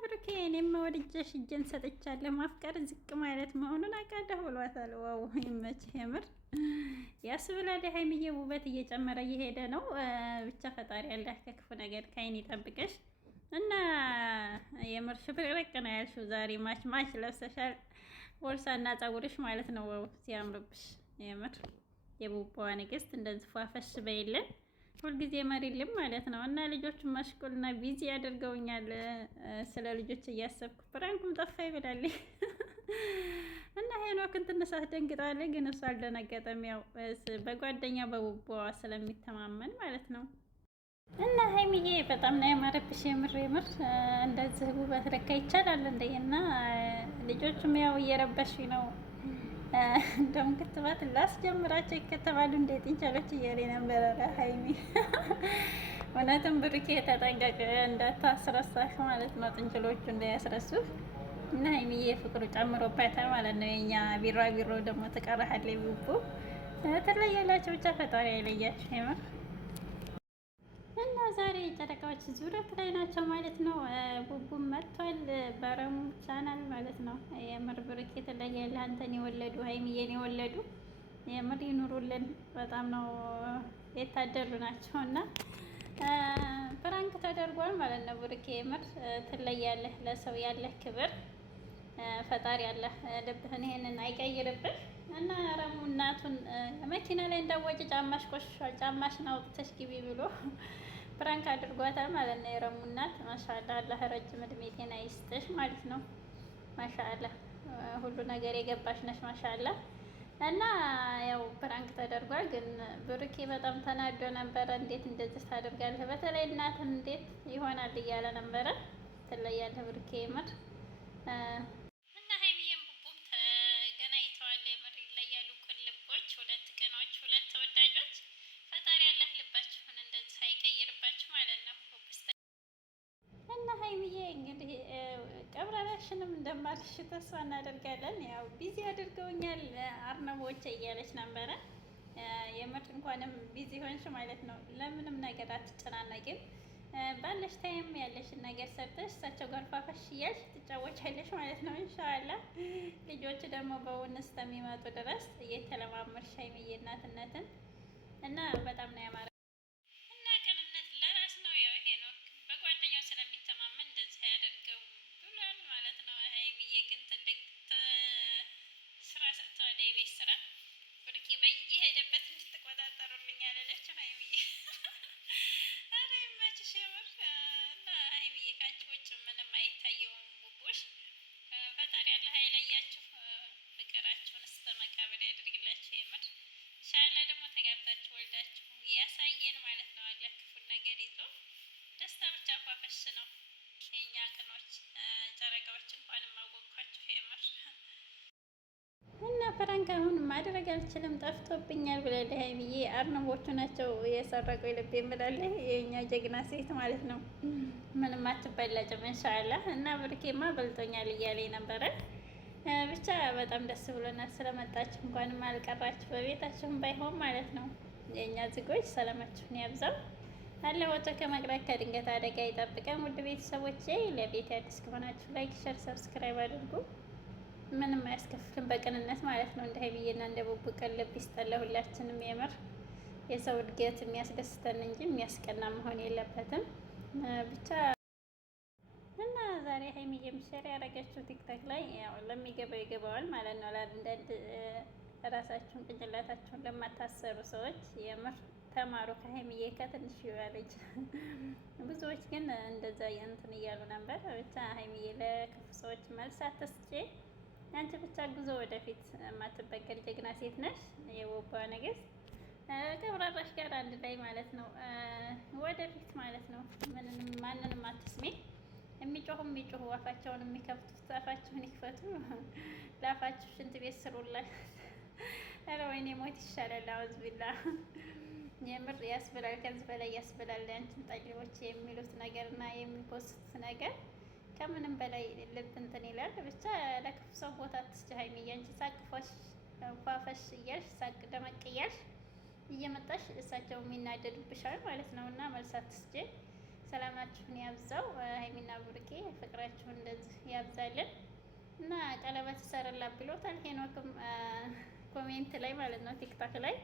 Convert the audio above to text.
ብሩኬ እኔም ወድጄሽ እጄን ሰጥቻለሁ ማፍቀር ዝቅ ማለት መሆኑን አውቃለሁ ብሏታል። ዋው ይመችህ የምር ያስብላል። ሀይሚዬ ውበት እየጨመረ እየሄደ ነው። ብቻ ፈጣሪ ያለ ከክፉ ነገር ከአይን ይጠብቅሽ እና የምር ሽብርቅ ነው ያልሽው ዛሬ ማች ማች ለብሰሻል። ቦርሳና ጸጉርሽ ማለት ነው። ዋው ሲያምርብሽ የምር የቡባዋ ንግስት እንደዚህ ፏፈሽ በይልን ሁልጊዜ መሪልም ማለት ነው። እና ልጆቹን መሽቁልና ቢዚ ያደርገውኛል። ስለ ልጆች እያሰብኩ ፕራንኩም ጠፋ ይብላል። እና ሄኖክን ትንሽ አስደንግጠዋለች፣ ግን እሱ አልደነገጠም። ያው በጓደኛ በቡባዋ ስለሚተማመን ማለት ነው። እና ሀይሚዬ በጣም ነው ያማረብሽ የምር የምር እንደዚህ ውበት ለካ ይቻላል እንደ እና ልጆቹም ያው እየረበሽ ነው። እንደውም ክትባት ላስጀምራቸው ይከተባሉ እንደ ጥንቸሎች እያለ ነበረ ሀይሚ። እውነትም ብሩኬ ተጠንቀቅ እንዳታስረሳሽ ማለት ነው፣ ጥንቸሎቹ እንዳያስረሱህ። እና ሀይሚዬ ፍቅሩ ጨምሮባታል ማለት ነው። የኛ ቢሮ ቢሮ ደግሞ ትቀራሃለች ቢቡ ትለያላችሁ። ብቻ ፈጣሪ አይለያችሁ የምር። እና ዛሬ ጨረቃዎች ዙረት ላይ ናቸው ማለት ነው። ቡቡም መጥቷል በረሙ ቻናል ማለት ነው። የምር ብሩክ የተለያለ አንተን የወለዱ ሀይሚዬን የወለዱ የምር ይኑሩልን። በጣም ነው የታደሉ ናቸው። እና ፕራንክ ተደርጓል ማለት ነው። ብሩክ የምር ትለያለህ፣ ለሰው ያለህ ክብር ፈጣሪ ያለህ ልብህን ይሄንን አይቀይርብህ። እና ረሙ እናቱን መኪና ላይ እንዳወጭ ጫማሽ ቆሽሿል፣ ጫማሽን አውጥተሽ ግቢ ብሎ ፕራንክ አድርጓታል ማለት ነው። የረሙ እናት ማሻአላ አላህ ረጅም እድሜ ጤና ይስጥሽ ማለት ነው። ማሻአላ ሁሉ ነገር የገባሽ ነሽ ማሻአላ። እና ያው ፕራንክ ተደርጓል፣ ግን ብሩኬ በጣም ተናዶ ነበረ። እንዴት እንደዚህ ታደርጋለህ? በተለይ እናትን እንዴት ይሆናል እያለ ነበረ። ትለያለህ ብሩኬ የምር። እና ሀይሚዬም ቡቡም ተገናኝተዋል። የምር ይለያሉ። ቅልቦች፣ ሁለት ቅኖች፣ ሁለት ተወዳጆች። ፈጣሪ ያላህ ልባችሁን እንደዚህ አይቀይርባችሁ ማለት ነው። እና ሀይሚዬ እንግዲህ ቀብራራሽንም እንደማልሽ ተስፋ እናደርጋለን። ያው ቢዚ አድርገውኛል አርነቦቼ እያለች ነበረ። የምር እንኳንም ቢዚ ሆንሽ ማለት ነው። ለምንም ነገር አትጨናነቂም። ባለሽ ታይም ያለሽን ነገር ሰርተሽ እሳቸው ጋር ፋፈሽ እያልሽ ትጫወቻለሽ ማለት ነው። ኢንሻአላ ልጆች ደግሞ በውን እስከሚመጡ ድረስ እየተለማመድሽ ሀይሚዬ እናትነትን እና በጣም ነው ያማረ እና ቅንነት ለራስ ነው። ያው ሄኖክ በጓደኛው ስለሚተማመን እንደዚህ አያደርገው ብሏል ማለት ነው። ሀይሚዬ ግን ትልቅ ስራ ሰጥተዋል፣ የቤት ስራ ብሩኬ በየሄደበት እንድትቆጣጠሩልኝ አለለችው ሀይሚዬ። ኧረ ይመችሽ የምር። እና ሀይሚዬ ካንቺ ውጭ ምንም አይታየውም ቡቡሽ። ፈጣሪ ያለ አይለያችሁ፣ ፍቅራችሁን እስከ መቃብር ያደርግላችሁ የምር። ኢንሻአላ ደግሞ ተጋብታችሁ ወልዳችሁ ያሳየን ማለት ነው። አለ ክፉን ነገር ይዞ ደስታ ብቻ ፏፈሽ ነው። የኛ ቅኖች ጨረቃዎች እንኳን ማወቅኳችሁ የምር። እና ፕራንክ አሁን ማድረግ አልችልም ጠፍቶብኛል ብላለች ሀይሚዬ። አርነቦቹ ናቸው የሰረቁ ልብ ብላለች። የኛ ጀግና ሴት ማለት ነው። ምንም አትበላጭም ኢንሻአላ። እና ብሩኬማ በልጦኛል እያለ ነበረ። ብቻ በጣም ደስ ብሎናል ስለመጣችሁ። እንኳንም አልቀራችሁ በቤታችሁም ባይሆን ማለት ነው። የእኛ ዝጎች ሰላማችሁን ያብዛው። አለ ወጥቶ ከመቅረት ከድንገት አደጋ ይጠብቀን። ውድ ቤተሰቦቼ ለቤት አዲስ ከሆናችሁ ላይክ፣ ሸር፣ ሰብስክራይብ አድርጉ። ምንም አያስከፍልም በቅንነት ማለት ነው። እንደ ሀይሚዬና እንደ ቡቡ ቀለብ ይስጠላ። ሁላችንም የምር የሰው እድገት የሚያስደስተን እንጂ የሚያስቀና መሆን የለበትም ብቻ። እና ዛሬ ሀይሚዬም ሼር ያደረገችው ቲክቶክ ላይ ያው ለሚገባው ይገባዋል ማለት ነው። ለአንዳንድ ራሳችሁን ቅንጭላታችሁን ለማታሰሩ ሰዎች የምር ተማሩ ከሀይሚዬ ከትንሽ ያለች። ብዙዎች ግን እንደዛ እንትን እያሉ ነበር። ብቻ ሀይሚዬ ለክፉ ሰዎች መልስ አትስጪ። አንቺ ብቻ ጉዞ ወደፊት፣ የማትበገር ጀግና ሴት ነሽ። የወባ ንግስት ከብራራሽ ጋር አንድ ላይ ማለት ነው። ወደፊት ማለት ነው። ማንንም አትስሜ። የሚጮሁ አፋቸውን የሚከፍቱት አፋችሁን ይክፈቱ። ለአፋችሁ ሽንት ቤት ስሩላት። ኧረ ወይኔ ሞት ይሻላል። አውዝ ቢላ የምር ያስብላል። ከዚህ በላይ ያስብላል። አንቺን ጠሊዎች የሚሉት ነገር እና የሚፖስቱት ነገር ከምንም በላይ ልብ እንትን ይላል። ብቻ ለክፉ ሰው ቦታ አትስጪ ሀይሚዬ። አንቺ ሳቅፎሽ ፏፈሽ እያልሽ ሳቅ ደመቅ እያልሽ እየመጣሽ እሳቸው የሚናደዱብሻል ማለት ነው። እና መልስ አትስጪ። ሰላማችሁን ያብዛው። ሀይሚና ብሩኬ ፍቅራችሁን እንደዚህ ያብዛልን እና ቀለበት ይሰርላት ብሎታል ሄኖክም ኮሜንት ላይ ማለት ነው ቲክታክ ላይ